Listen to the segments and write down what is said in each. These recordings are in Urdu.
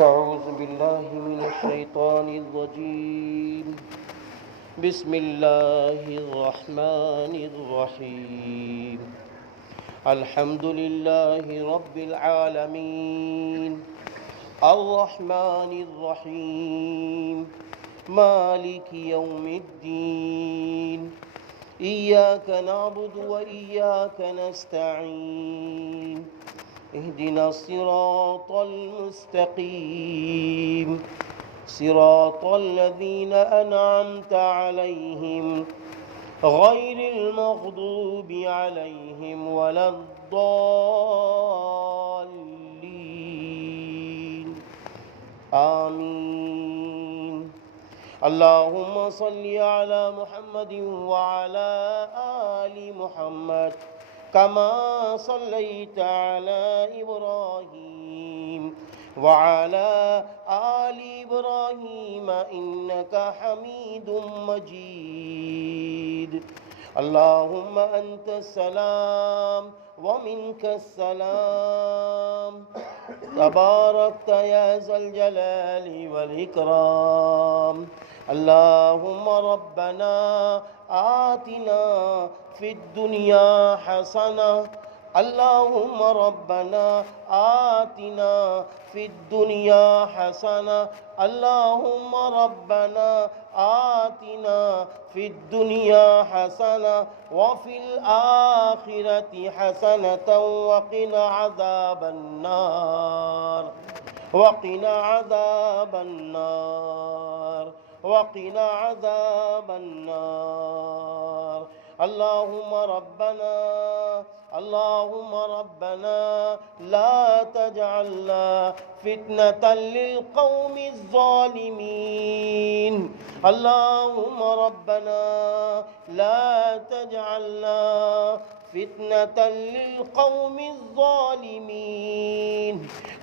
أعوذ بالله من الشيطان الرجيم. بسم الله الرحمن الرحيم. الحمد لله رب العالمين الرحمن الرحيم مالك يوم الدين. إياك نعبد وإياك نستعين. اهدنا الصراط المستقيم صراط الذين أنعمت عليهم غير المغضوب عليهم ولا الضالين. آمين. اللهم صل على محمد وعلى آل محمد كما صليت على إبراهيم وعلى آل إبراهيم إنك حميد مجيد. اللهم أنت السلام ومنك السلام تباركت يا ذا الجلال والإكرام. اللهم ربنا آتنا في الدنيا حسنة. اللهم ربنا آتنا في الدنيا حسنة. اللهم ربنا آتنا في الدنيا حسنة وفي الآخرة حسنة وقنا عذاب النار وقنا عذاب النار وقنا عذاب النار. اللهم ربنا لا تجعلنا فتنة للقوم الظالمين. اللهم ربنا لا تجعلنا فتنة للقوم الظالمين.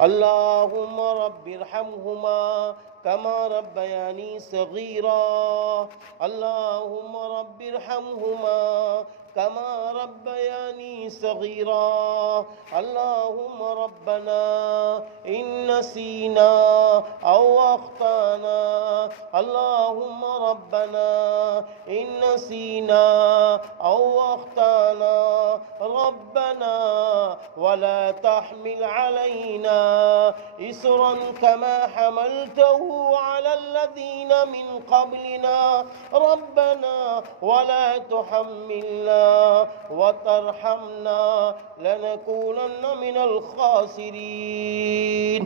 اللهم رب ارحمهما كما ربياني صغيرا. اللهم رب ارحمهما كما ربياني صغيرا. اللهم ربنا إن نسينا أو أخطأنا. اللهم ربنا إن نسينا أو أخطأنا ربنا ولا تحمل علينا إصرا كما حملته على الذين من قبلنا ربنا ولا تحملنا وترحمنا لنكونن من الخاسرين.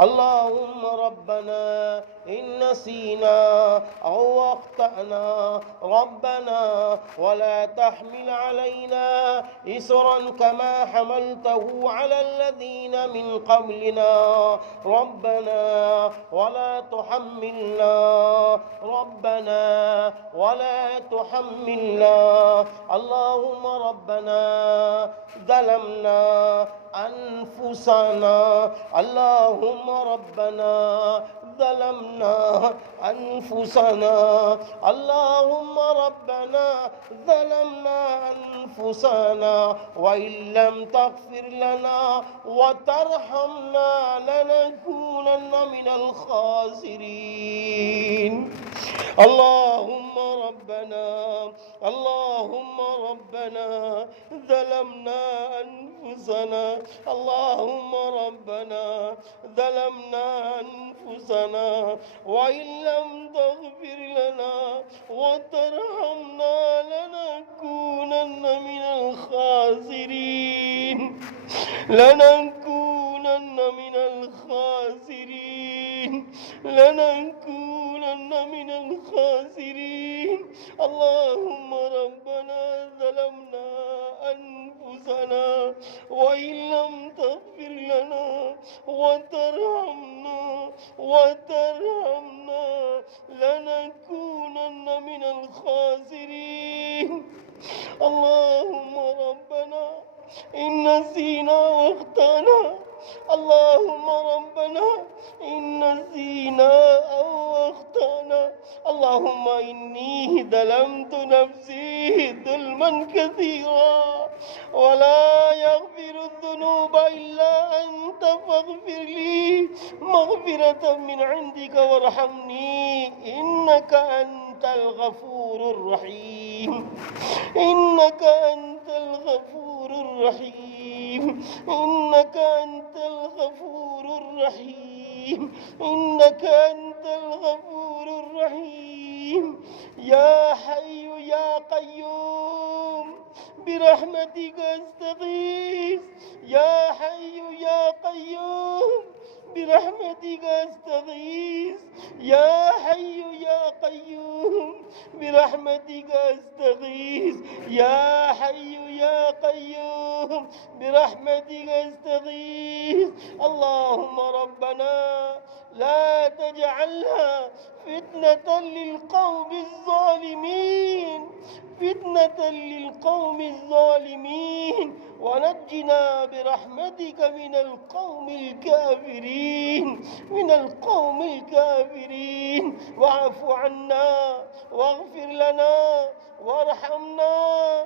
اللهم ربنا إن نسينا أو أخطأنا ربنا ولا تحمل علينا إصرا كما حملته على الذين من قبلنا ربنا ولا تحملنا ربنا ولا تحملنا. اللهم ربنا ظلمنا أنفسنا. اللهم ربنا ظلمنا أنفسنا. اللهم ربنا ظلمنا أنفسنا وإن لم تغفر لنا وترحمنا لنكونن من الخاسرين. اللهم ربنا ظلمنا أنفسنا. اللهم ربنا ظلمنا أنفسنا وإن لم تغفر لنا وترحمنا لنكونن من الخاسرين. لنكونن من الخاسرين. لنكونن من الخاسرين. اللهم ربنا ظلمنا أنفسنا وإن لم تغفر لنا وترحمنا لنكونن من الخاسرين. اللهم ربنا إن نسينا واخطأنا. اللهم ربنا إن نسينا أو أخطأنا. اللهم إني ظلمت نفسي ظلما كثيرا ولا يغفر الذنوب إلا أنت فاغفر لي مغفرة من عندك وارحمني إنك أنت الغفور الرحيم إنك أنت الغفور الرحيم إنك أنت الغفور الرحيم إنك أنت الغفور الرحيم يا حي يا قيوم برحمتك أستغيث يا حي يا قيوم برحمتك أستغيث يا حي يا قيوم برحمتك أستغيث يا حي يا قيوم برحمتك أستغيث اللهم ربنا لا تجعلها فتنة للقوم الظالمين فتنة للقوم الظالمين ونجنا برحمتك من القوم الكافرين من القوم الكافرين واعف عنا واغفر لنا وارحمنا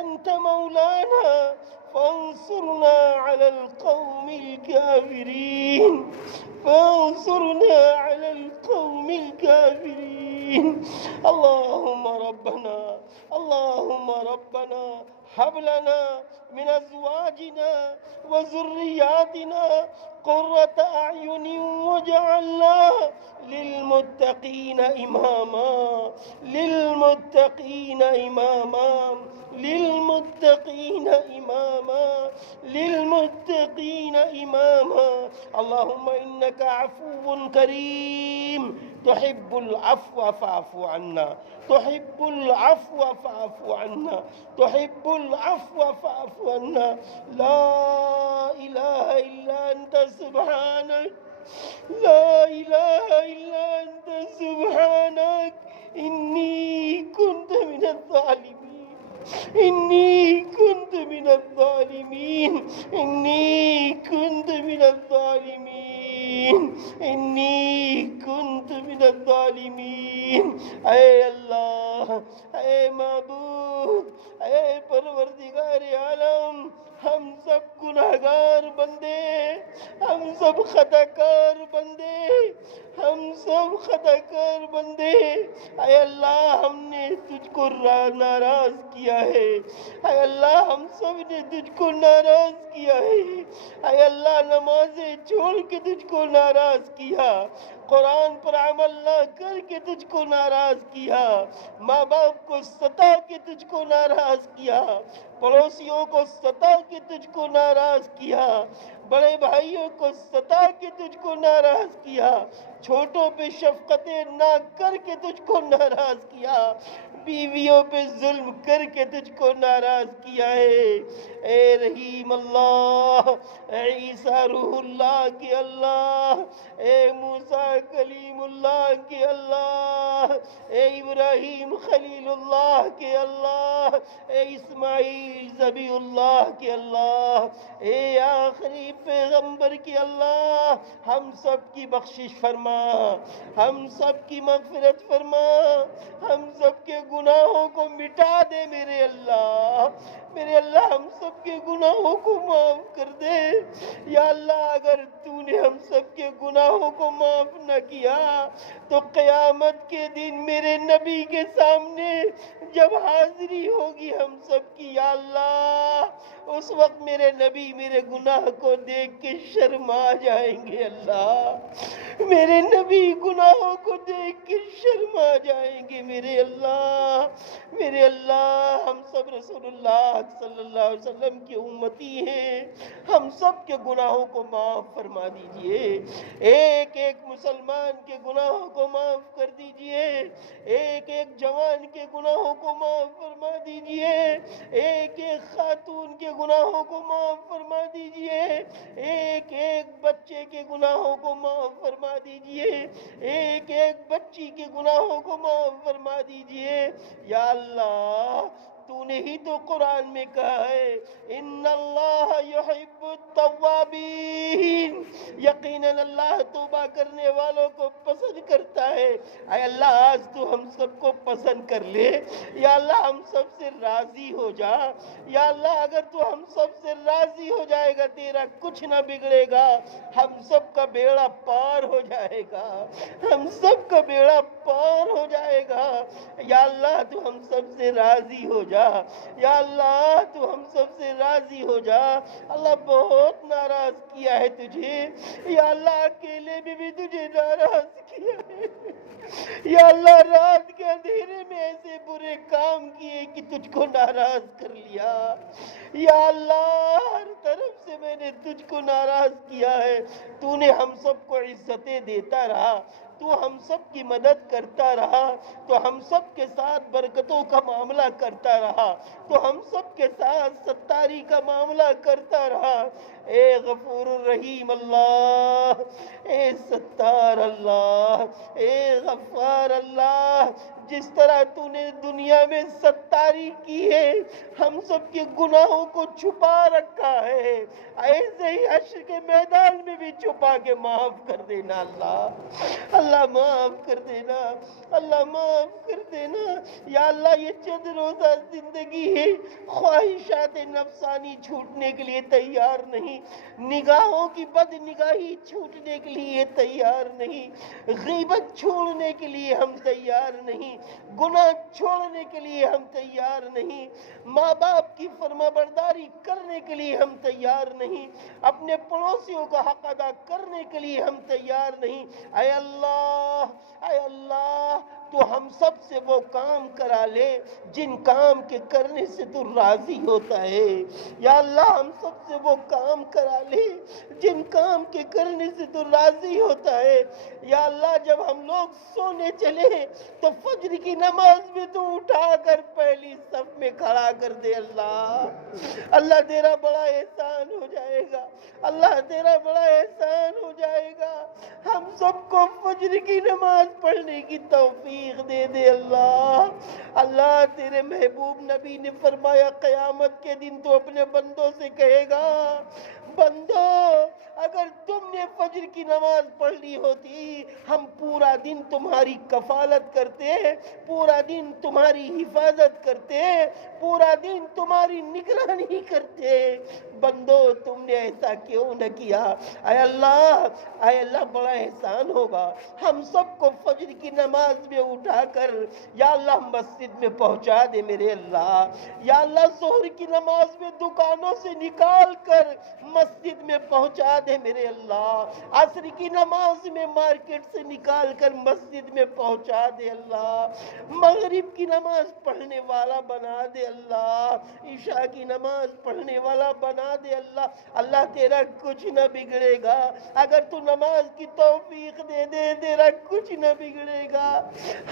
أنت مولانا فانصرنا على القوم الكافرين فانصرنا على القوم الكافرين اللهم ربنا هب لنا من أزواجنا وذرياتنا قرة أعين واجعلنا للمتقين إماما للمتقين إماما للمتقين إماما للمتقين إماما اللهم إنك عفو كريم تحب العفو فاعف عنا تحب العفو فاعف عنا تحب العفو فاعف عنا لا إله إلا أنت سبحانك لا إله إلا أنت سبحانك إني كنت من الظالمين إني كنت من الظالمين إني كنت من الظالمين إني كنت من الظالمين اے اللہ اے معبود اے پروردگار عالم ہم سب گناہگار بندے ہم سب خطاکار بندے ہم سب خطاکار بندے اے اللہ ہم نے تجھ کو ناراض کیا ہے اے اللہ ہم سب نے تجھ کو ناراض کیا ہے اے اللہ نمازیں چھوڑ کے تجھ کو ناراض کیا قرآن پر عمل نہ کر کے تجھ کو ناراض کیا ماں باپ کو ستا کے تجھ کو ناراض کیا پڑوسیوں کو ستا کے تجھ کو ناراض کیا بڑے بھائیوں کو ستا کے تجھ کو ناراض کیا چھوٹوں پہ شفقتیں نہ کر کے تجھ کو ناراض کیا بیویوں پہ ظلم کر کے تجھ کو ناراض کیا ہے اے رحیم اللہ اے عیسیٰ روح اللہ کے اللہ اے موسیٰ کلیم اللہ کے اللہ اے ابراہیم خلیل اللہ کے اللہ اے اسماعیل ذبی اللہ کے اللہ اے آخری پیغمبر کے اللہ ہم سب کی بخشش فرما ہم سب کی مغفرت فرما ہم سب کے گناہوں کو مٹا دے میرے اللہ ہم سب کے گناہوں کو معاف کر دے یا اللہ اگر تو نے ہم سب کے گناہوں کو معاف نہ کیا تو قیامت کے دن میرے نبی کے سامنے جب حاضری ہوگی ہم سب کی یا اللہ اس وقت میرے نبی میرے گناہ کو دیکھ کے شرما جائیں گے اللہ میرے نبی گناہوں کو دیکھ کے شرما جائیں گے میرے اللہ ہم سب رسول اللہ صلی اللہ علیہ وسلم کی امتی ہیں ہم سب کے گناہوں کو معاف فرما دیجئے ایک ایک مسلمان کے گناہوں کو معاف کر دیجئے ایک ایک جوان کے گناہوں کو معاف فرما دیجئے ایک ایک خاتون کے گناہوں کو معاف فرما دیجئے ایک ایک بچے کے گناہوں کو معاف فرما دیجئے ایک ایک بچی کے گناہوں کو معاف فرما دیجئے یا اللہ تو نے ہی تو قرآن میں کہا ہے ان اللہ یحب التوابین، یقیناً اللہ توبہ کرنے والوں کو پسند کرتا ہے۔ اے اللہ آج تو ہم سب کو پسند کر لے، یا اللہ ہم سب سے راضی ہو جا، یا اللہ اگر تو ہم سب سے راضی ہو جائے گا تیرا کچھ نہ بگڑے گا، ہم سب کا بیڑا پار ہو جائے گا، ہم سب کا بیڑا پار ہو جائے گا۔ یا اللہ تو ہم سب سے راضی ہو جا، یا اللہ تو ہم سب سے راضی ہو جا۔ اللہ بہت ناراض کیا ہے تجھے، یا اللہ اکیلے میں بھی تجھے ناراض کیا ہے، یا اللہ رات کے اندھیرے میں ایسے برے کام کیے کہ تجھ کو ناراض کر لیا، یا اللہ ہر طرف سے میں نے تجھ کو ناراض کیا ہے۔ تو نے ہم سب کو عزتیں دیتا رہا، تو ہم سب کی مدد کرتا رہا، تو ہم سب کے ساتھ برکتوں کا معاملہ کرتا رہا، تو ہم سب کے ساتھ ستاری کا معاملہ کرتا رہا۔ اے غفور الرحیم اللہ، اے ستار اللہ، اے غفار اللہ، جس طرح تو نے دنیا میں ستاری کی ہے، ہم سب کے گناہوں کو چھپا رکھا ہے، ایسے ہی حشر کے میدان میں بھی چھپا کے معاف کر دینا اللہ، اللہ معاف کر دینا، اللہ معاف کر دینا۔ یا اللہ یہ چند روزہ زندگی ہے، خواہشات نفسانی چھوٹنے کے لیے تیار نہیں، نگاہوں کی بد نگاہی چھوٹنے کے لیے تیار نہیں، غیبت چھوڑنے کے لیے ہم تیار نہیں، گناہ چھوڑنے کے لیے ہم تیار نہیں، ماں باپ کی فرما برداری کرنے کے لیے ہم تیار نہیں، اپنے پڑوسیوں کا حق ادا کرنے کے لیے ہم تیار نہیں۔ اے اللہ، اے اللہ تو ہم سب سے وہ کام کرا لے جن کام کے کرنے سے تو راضی ہوتا ہے، یا اللہ ہم سب سے وہ کام کرا لے جن کام کے کرنے سے تو راضی ہوتا ہے۔ یا اللہ جب ہم لوگ سونے چلے تو فجر کی نماز میں تو اٹھا کر پہلی صف میں کھڑا کر دے اللہ، اللہ تیرا بڑا احسان ہو جائے گا، اللہ تیرا بڑا احسان ہو جائے گا، ہم سب کو فجر کی نماز پڑھنے کی توفیق دے دے اللہ۔ اللہ تیرے محبوب نبی نے فرمایا قیامت کے دن تو اپنے بندوں سے کہے گا، بندو اگر تم نے فجر کی نماز پڑھ لی ہوتی ہم پورا دن تمہاری کفالت کرتے، پورا دن تمہاری حفاظت کرتے، پورا دن تمہاری نگرانی کرتے، بندو تم نے ایسا کیوں نہ کیا؟ اے اللہ بڑا احسان ہوگا ہم سب کو فجر کی نماز میں اٹھا کر یا اللہ مسجد میں پہنچا دے میرے اللہ، یا اللہ ظہر کی نماز میں دکانوں سے نکال کر مسجد میں پہنچا دے میرے اللہ، عصر کی نماز میں مارکیٹ سے نکال کر مسجد میں پہنچا دے اللہ، مغرب کی نماز پڑھنے والا بنا دے اللہ، عشاء کی نماز پڑھنے والا بنا دے اللہ۔ اللہ تیرا کچھ نہ بگڑے گا، اگر تو نماز کی توفیق دے دے تیرا کچھ نہ بگڑے گا،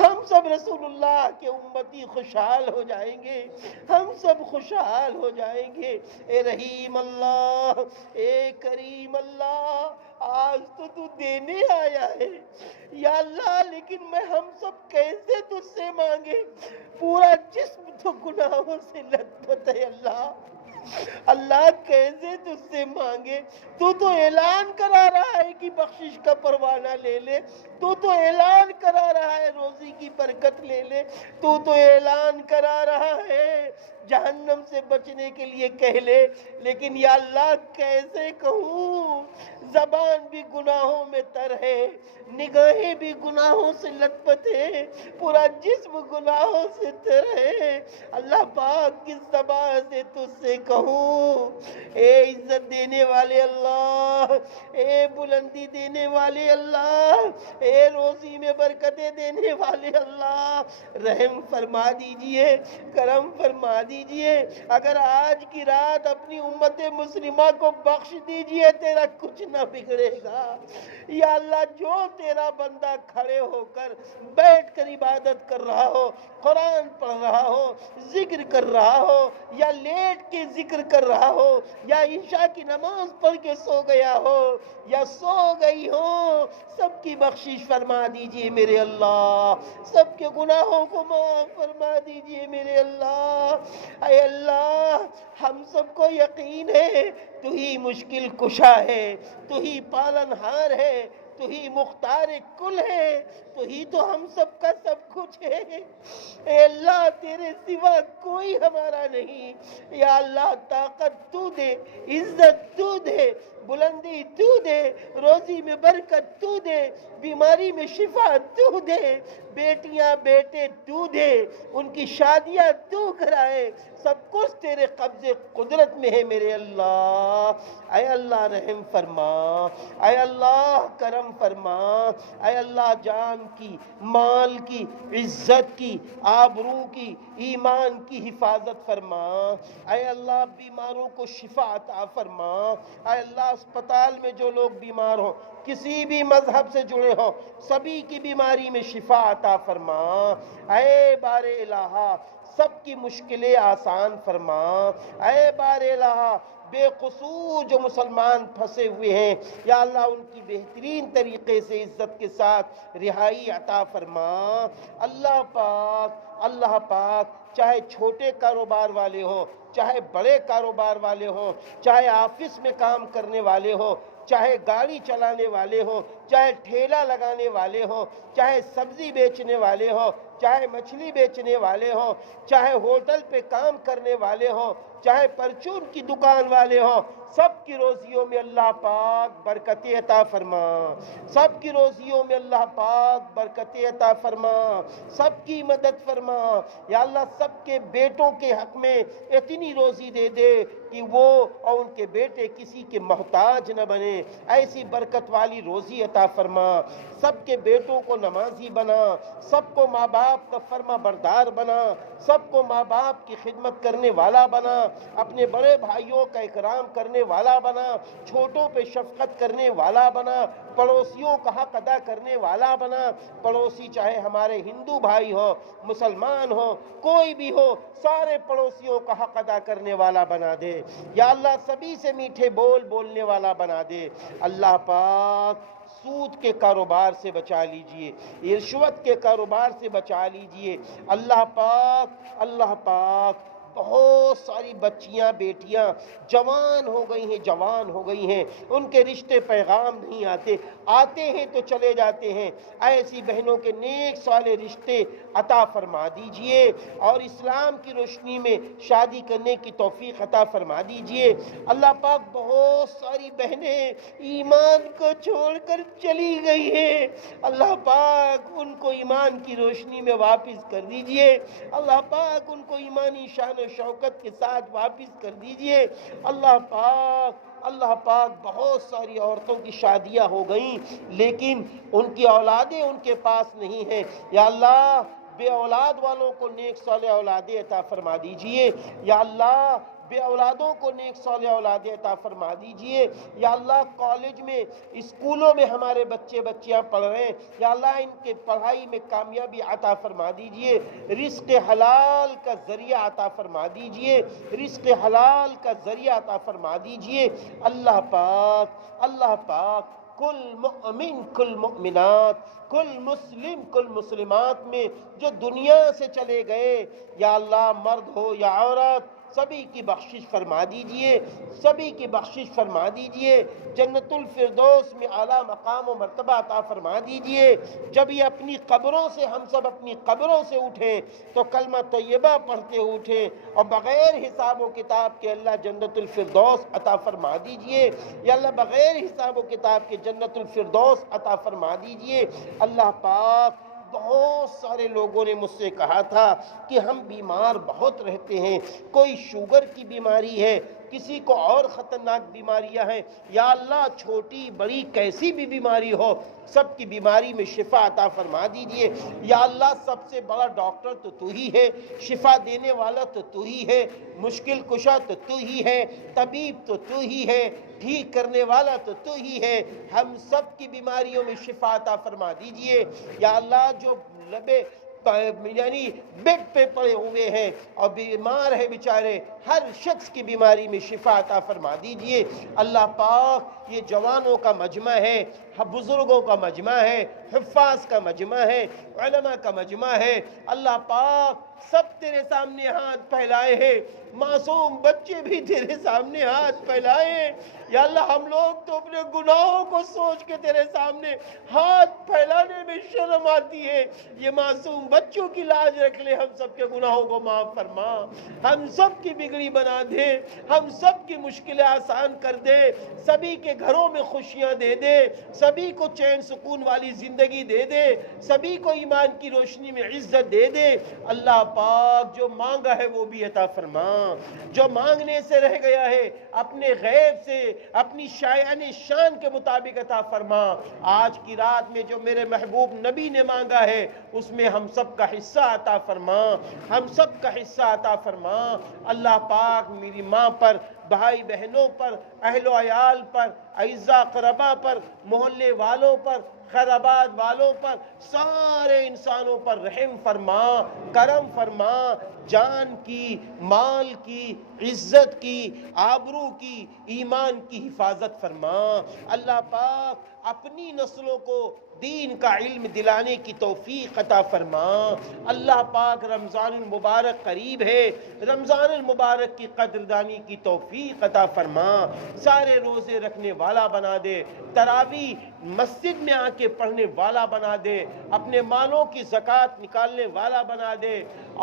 ہم سب رسول اللہ کے امتی خوشحال ہو جائیں گے، ہم سب خوشحال ہو جائیں گے۔ اے رحیم اللہ، اے کریم اللہ، آج تو دینے آیا ہے یا اللہ، لیکن ہم سب کیسے تجھ سے مانگے؟ پورا جسم تو گناہوں سے لت پت ہے اللہ، اللہ کیسے تجھ سے مانگے؟ تو اعلان کرا رہا ہے کہ بخشش کا پروانہ لے لے، تو اعلان کرا رہا ہے روزی کی برکت لے لے، تو اعلان کرا رہا ہے جہنم سے بچنے کے لیے کہہ لے، لیکن یا اللہ کیسے کہوں؟ زبان بھی گناہوں میں تر ہے، نگاہیں بھی گناہوں سے لت پت ہے، پورا جسم گناہوں سے تر ہے، اللہ پاک کس زبان سے تجھ سے کہوں؟ اے عزت دینے والے اللہ، اے بلندی دینے والے اللہ، اے روزی میں برکتیں دینے والے اللہ، رحم فرما دیجئے، کرم فرما دیجئے، اگر آج کی رات اپنی امت مسلمہ کو بخش دیجئے تیرا کچھ نہ بگڑے گا۔ یا اللہ جو تیرا بندہ کھڑے ہو کر بیٹھ کر عبادت کر رہا ہو، قرآن پڑھ رہا ہو، ذکر کر رہا ہو، یا لیٹ کے ذکر کر رہا ہو، یا عشاء کی نماز پڑھ کے سو گیا ہو یا سو گئی ہو، سب کی بخشش فرما دیجئے میرے اللہ، سب کے گناہوں کو معاف فرما دیجئے میرے اللہ۔ اے اللہ، ہم سب کو یقین ہے تو ہی مشکل کشا ہے، تو ہی پالن ہار ہے، تو ہی مختار کل ہے، تو ہی تو ہم سب کا سب کچھ ہے۔ اے اللہ، تیرے سوا کوئی ہمارا نہیں۔ یا اللہ، طاقت تو دے، عزت تو دے، بلندی تو دے، روزی میں برکت تو دے، بیماری میں شفا تو دے، بیٹیاں بیٹے تو دے، ان کی شادیاں تو کرائے، سب کچھ تیرے قبضے قدرت میں ہے میرے اللہ۔ اے اللہ رحم فرما، اے اللہ کرم فرما، اے اللہ جان کی، مال کی، عزت کی، آبرو کی، ایمان کی حفاظت فرما۔ اے اللہ بیماروں کو شفا عطا فرما۔ اے اللہ اسپتال میں جو لوگ بیمار ہوں، کسی بھی مذہب سے جڑے ہوں، سبھی کی بیماری میں شفا عطا فرما۔ اے بار الہ، سب کی مشکلیں آسان فرما۔ اے بار الہ، بے قصور جو مسلمان پھنسے ہوئے ہیں، یا اللہ ان کی بہترین طریقے سے عزت کے ساتھ رہائی عطا فرما۔ اللہ پاک چاہے چھوٹے کاروبار والے ہوں، چاہے بڑے کاروبار والے ہوں، چاہے آفس میں کام کرنے والے ہوں، چاہے گاڑی چلانے والے ہوں، چاہے ٹھیلا لگانے والے ہوں، چاہے سبزی بیچنے والے ہوں، چاہے مچھلی بیچنے والے ہوں، چاہے ہوٹل پہ کام کرنے والے ہوں، چاہے پرچون کی دکان والے ہوں، سب کی روزیوں میں اللہ پاک برکت عطا فرما۔ سب کی روزیوں میں اللہ پاک برکت عطا فرما، سب کی مدد فرما۔ یا اللہ سب کے بیٹوں کے حق میں اتنی روزی دے دے کہ وہ اور ان کے بیٹے کسی کے محتاج نہ بنے، ایسی برکت والی روزی عطا فرما۔ سب کے بیٹوں کو نمازی بنا، سب کو ماں باپ کا فرما بردار بنا، سب کو ماں باپ کی خدمت کرنے والا بنا، اپنے بڑے بھائیوں کا اکرام کرنے والا بنا، چھوٹوں پہ شفقت کرنے والا بنا، پڑوسیوں کا حق ادا کرنے والا بنا۔ پڑوسی چاہے ہمارے ہندو بھائی ہو، مسلمان ہو، کوئی بھی ہو، سارے پڑوسیوں کا حق ادا کرنے والا بنا دے۔ یا اللہ سبھی سے میٹھے بول بولنے والا بنا دے۔ اللہ پاک سود کے کاروبار سے بچا لیجئے، رشوت کے کاروبار سے بچا لیجئے۔ اللہ پاک بہت ساری بچیاں بیٹیاں جوان ہو گئی ہیں، ان کے رشتے پیغام نہیں آتے ہیں تو چلے جاتے ہیں۔ ایسی بہنوں کے نیک صالح رشتے عطا فرما دیجئے، اور اسلام کی روشنی میں شادی کرنے کی توفیق عطا فرما دیجئے۔ اللہ پاک بہت ساری بہنیں ایمان کو چھوڑ کر چلی گئی ہیں، اللہ پاک ان کو ایمان کی روشنی میں واپس کر دیجئے۔ اللہ پاک ان کو ایمانی شان و شوکت کے ساتھ واپس کر دیجئے۔ اللہ پاک بہت ساری عورتوں کی شادیاں ہو گئیں، لیکن ان کی اولادیں ان کے پاس نہیں ہیں۔ یا اللہ بے اولاد والوں کو نیک صالح اولادیں عطا فرما دیجئے۔ یا اللہ بے اولادوں کو نیک صالح اولادیں عطا فرما دیجئے۔ یا اللہ کالج میں، اسکولوں میں ہمارے بچے بچیاں پڑھ رہے ہیں، یا اللہ ان کے پڑھائی میں کامیابی عطا فرما دیجئے، رزق حلال کا ذریعہ عطا فرما دیجئے، رزق حلال کا ذریعہ عطا فرما دیجئے۔ اللہ پاک کل مؤمن، کل مؤمنات، کل مسلم، کل مسلمات میں جو دنیا سے چلے گئے، یا اللہ مرد ہو یا عورت، سبھی کی بخشش فرما دیجئے، سبھی کی بخشش فرما دیجئے۔ جنت الفردوس میں اعلیٰ مقام و مرتبہ عطا فرما دیجئے۔ جب یہ اپنی قبروں سے، ہم سب اپنی قبروں سے اٹھیں تو کلمہ طیبہ پڑھتے اٹھیں، اور بغیر حساب و کتاب کے اللہ جنت الفردوس عطا فرما دیجئے۔ یا اللہ بغیر حساب و کتاب کے جنت الفردوس عطا فرما دیجئے۔ اللہ پاک بہت سارے لوگوں نے مجھ سے کہا تھا کہ ہم بیمار بہت رہتے ہیں، کوئی شوگر کی بیماری ہے، کسی کو اور خطرناک بیماریاں ہیں۔ یا اللہ چھوٹی بڑی کیسی بھی بیماری ہو، سب کی بیماری میں شفا عطا فرما دیجئے۔ یا اللہ سب سے بڑا ڈاکٹر تو تو ہی ہے، شفا دینے والا تو تو ہی ہے، مشکل کشا تو تو ہی ہے، طبیب تو تو ہی ہے، ٹھیک کرنے والا تو تو ہی ہے۔ ہم سب کی بیماریوں میں شفا عطا فرما دیجئے۔ یا اللہ جو لبے یعنی بیڈ پہ پڑے ہوئے ہیں اور بیمار ہے بیچارے، ہر شخص کی بیماری میں شفا عطا فرما دیجئے۔ اللہ پاک یہ جوانوں کا مجمع ہے، بزرگوں کا مجمع ہے، حفاظ کا مجمع ہے، علماء کا مجمع ہے، اللہ پاک سب تیرے سامنے ہاتھ پھیلائے ہیں، معصوم بچے بھی تیرے سامنے ہاتھ پھیلائے ہیں۔ یا اللہ ہم لوگ تو اپنے گناہوں کو سوچ کے تیرے سامنے ہاتھ پھیلانے میں شرم آتی ہے، یہ معصوم بچوں کی لاج رکھ لے، ہم سب کے گناہوں کو معاف فرما، ہم سب کی بگڑی بنا دے، ہم سب کی مشکلیں آسان کر دے، سبھی کے گھروں میں خوشیاں دے دے، سبھی کو چین سکون والی زندگی دے دے، سبھی کو ایمان کی روشنی میں عزت دے دے۔ اللہ پاک جو مانگا ہے وہ بھی عطا فرما، جو مانگنے سے رہ گیا ہے اپنے غیب سے اپنی شایان شان کے مطابق عطا فرما۔ آج کی رات میں جو میرے محبوب نبی نے مانگا ہے اس میں ہم سب کا حصہ عطا فرما، ہم سب کا حصہ عطا فرما۔ اللہ پاک میری ماں پر، بھائی بہنوں پر، اہل و عیال پر، اعزاء اقربا پر، محلے والوں پر، خیر آباد والوں پر، سارے انسانوں پر رحم فرما، کرم فرما، جان کی، مال کی، عزت کی، آبرو کی، ایمان کی حفاظت فرما۔ اللہ پاک اپنی نسلوں کو دین کا علم دلانے کی توفیق عطا فرما۔ اللہ پاک رمضان المبارک قریب ہے، رمضان المبارک کی قدردانی کی توفیق عطا فرما، سارے روزے رکھنے والا بنا دے، تراویح مسجد میں آ کے پڑھنے والا بنا دے، اپنے مالوں کی زکوٰۃ نکالنے والا بنا دے،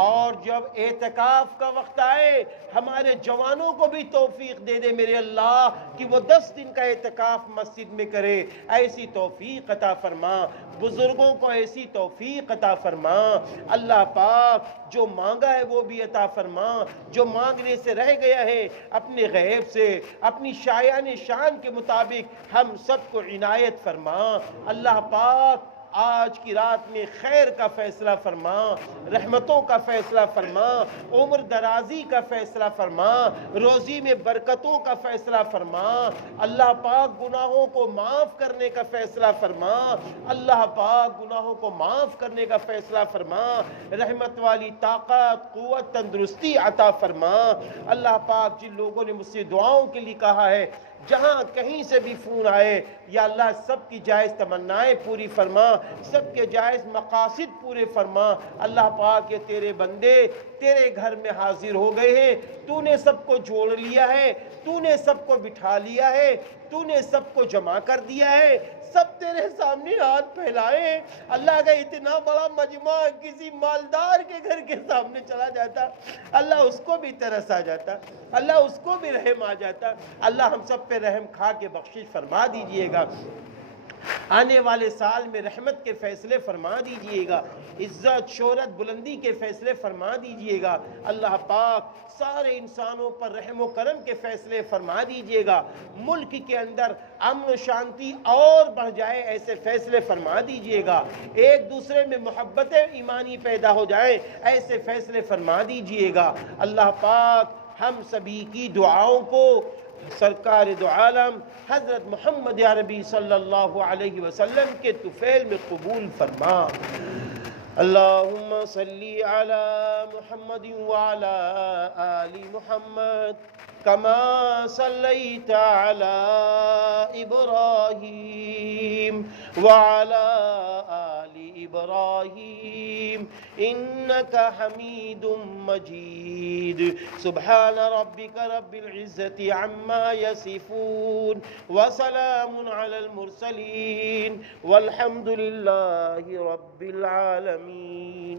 اور جب اعتکاف کا وقت آئے ہمارے جوانوں کو بھی توفیق دے دے میرے اللہ کہ وہ 10 دن کا اعتکاف مسجد میں کرے، ایسی توفیق عطا فرما، بزرگوں کو ایسی توفیق عطا فرما۔ اللہ پاک جو مانگا ہے وہ بھی عطا فرما، جو مانگنے سے رہ گیا ہے اپنے غیب سے اپنی شایان شان کے مطابق ہم سب کو عنایت فرما۔ اللہ پاک آج کی رات میں خیر کا فیصلہ فرما، رحمتوں کا فیصلہ فرما، عمر درازی کا فیصلہ فرما، روزی میں برکتوں کا فیصلہ فرما۔ اللہ پاک گناہوں کو معاف کرنے کا فیصلہ فرما، اللہ پاک گناہوں کو معاف کرنے کا فیصلہ فرما، رحمت والی طاقت، قوت، تندرستی عطا فرما۔ اللہ پاک جن لوگوں نے مجھ سے دعاؤں کے لیے کہا ہے، جہاں کہیں سے بھی فون آئے، یا اللہ سب کی جائز تمنائیں پوری فرما، سب کے جائز مقاصد پورے فرما۔ اللہ پاک یہ تیرے بندے تیرے گھر میں حاضر ہو گئے ہیں، تو نے سب کو جوڑ لیا ہے، تو نے سب کو بٹھا لیا ہے، تو نے سب کو جمع کر دیا ہے، سب تیرے سامنے ہاتھ پھیلائے۔ اللہ کا اتنا بڑا مجمع کسی مالدار کے گھر کے سامنے چلا جاتا، اللہ اس کو بھی ترس آ جاتا، اللہ اس کو بھی رحم آ جاتا۔ اللہ ہم سب پہ رحم کھا کے بخشش فرما دیجئے گا، آنے والے سال میں رحمت کے فیصلے فرما دیجئے گا، عزت، شہرت، بلندی کے فیصلے فرما دیجئے گا۔ اللہ پاک سارے انسانوں پر رحم و کرم کے فیصلے فرما دیجئے گا، ملک کے اندر امن و شانتی اور بڑھ جائے ایسے فیصلے فرما دیجئے گا، ایک دوسرے میں محبت ایمانی پیدا ہو جائے ایسے فیصلے فرما دیجئے گا۔ اللہ پاک ہم سبھی کی دعاؤں کو سرکار دو عالم حضرت محمد عربی صلی اللہ علیہ وسلم کے طفیل میں قبول فرما۔ اللہم صلی علی محمد وعلی آل محمد كما صليت على إبراهيم وعلى آل إبراهيم إنك حميد مجيد سبحان ربك رب العزة عما يصفون وسلام على المرسلين والحمد لله رب العالمين.